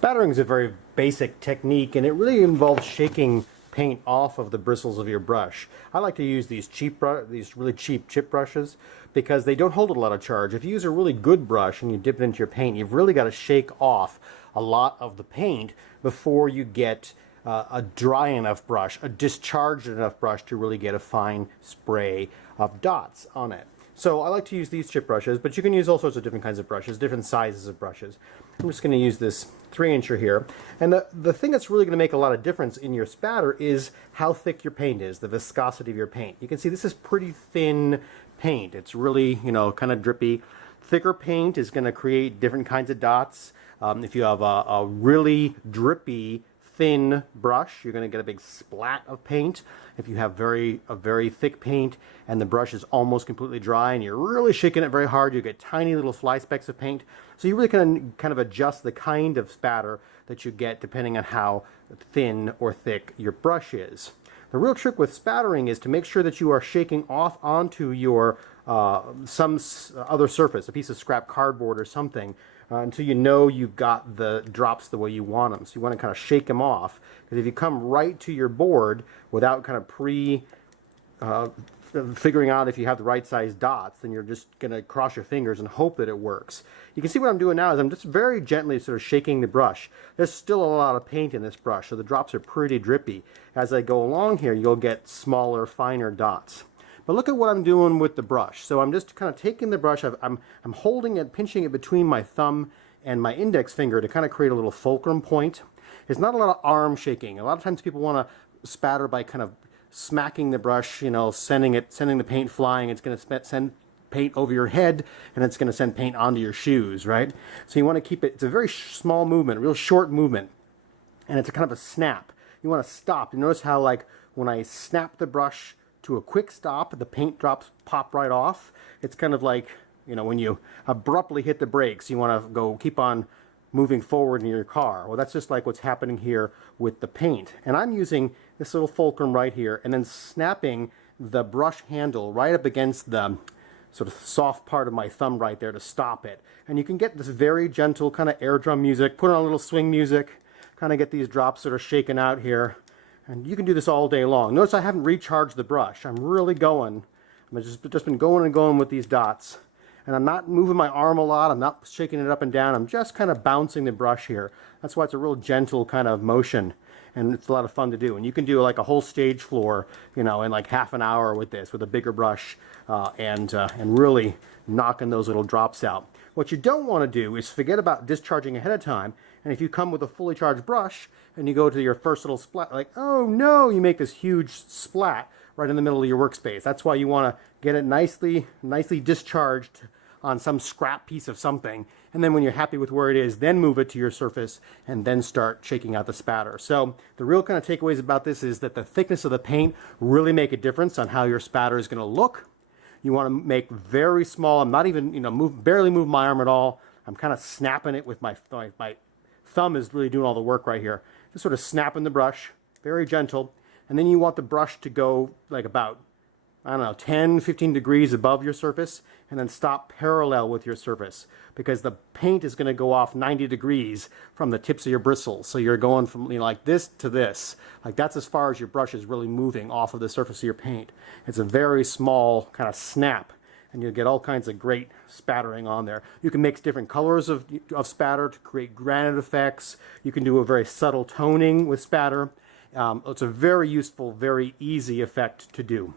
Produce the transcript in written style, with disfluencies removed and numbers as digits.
Spattering is a very basic technique, and it really involves shaking paint off of the bristles of your brush. I like to use these really cheap chip brushes because they don't hold a lot of charge. If you use a really good brush and you dip it into your paint, you've really got to shake off a lot of the paint before you get a dry enough brush, a discharged enough brush to really get a fine spray of dots on it. So I like to use these chip brushes, but you can use all sorts of different kinds of brushes, different sizes of brushes. I'm just going to use this 3-incher here. And the thing that's really going to make a lot of difference in your spatter is how thick your paint is, the viscosity of your paint. You can see this is pretty thin paint. It's really, kind of drippy. Thicker paint is going to create different kinds of dots. If you have a really drippy, thin brush, you're going to get a big splat of paint. If you have a very thick paint and the brush is almost completely dry and you're really shaking it very hard, you get tiny little fly specks of paint. So you really can kind of adjust the kind of spatter that you get depending on how thin or thick your brush is. The real trick with spattering is to make sure that you are shaking off onto your some other surface, a piece of scrap cardboard or something, until you know you've got the drops the way you want them. So you want to kind of shake them off, because if you come right to your board without kind of figuring out if you have the right size dots, then you're just going to cross your fingers and hope that it works. You can see what I'm doing now is I'm just very gently sort of shaking the brush. There's still a lot of paint in this brush, so the drops are pretty drippy. As I go along here, you'll get smaller, finer dots. But look at what I'm doing with the brush. So I'm just kind of taking the brush, I'm holding it, pinching it between my thumb and my index finger to kind of create a little fulcrum point. It's not a lot of arm shaking. A lot of times people want to spatter by kind of smacking the brush, sending the paint flying. It's going to send paint over your head, and it's going to send paint onto your shoes, right? So you want to keep it, it's a very small movement, a real short movement, and it's a kind of a snap. You want to stop. You notice how, like, when I snap the brush to a quick stop, the paint drops pop right off. It's kind of like, when you abruptly hit the brakes, you want to keep on moving forward in your car. Well, that's just like what's happening here with the paint. And I'm using this little fulcrum right here and then snapping the brush handle right up against the sort of soft part of my thumb right there to stop it. And you can get this very gentle kind of air drum music, put on a little swing music, kind of get these drops sort of shaken out here. And you can do this all day long. Notice I haven't recharged the brush. I'm really going. I've just been going and going with these dots. And I'm not moving my arm a lot. I'm not shaking it up and down. I'm just kind of bouncing the brush here. That's why it's a real gentle kind of motion. And it's a lot of fun to do. And you can do like a whole stage floor, in like half an hour with this, with a bigger brush, and really knocking those little drops out. What you don't want to do is forget about discharging ahead of time. And if you come with a fully charged brush and you go to your first little splat, like, oh no, you make this huge splat right in the middle of your workspace. That's why you want to get it nicely discharged on some scrap piece of something. And then when you're happy with where it is, then move it to your surface and then start shaking out the spatter. So the real kind of takeaways about this is that the thickness of the paint really make a difference on how your spatter is going to look. You want to make very small. I'm not even, barely move my arm at all. I'm kind of snapping it with my thumb is really doing all the work right here. Just sort of snapping the brush, very gentle. And then you want the brush to go like about, 10, 15 degrees above your surface, and then stop parallel with your surface, because the paint is going to go off 90 degrees from the tips of your bristles. So you're going from like this to this. Like that's as far as your brush is really moving off of the surface of your paint. It's a very small kind of snap, and you'll get all kinds of great spattering on there. You can mix different colors of spatter to create granite effects. You can do a very subtle toning with spatter. It's a very useful, very easy effect to do.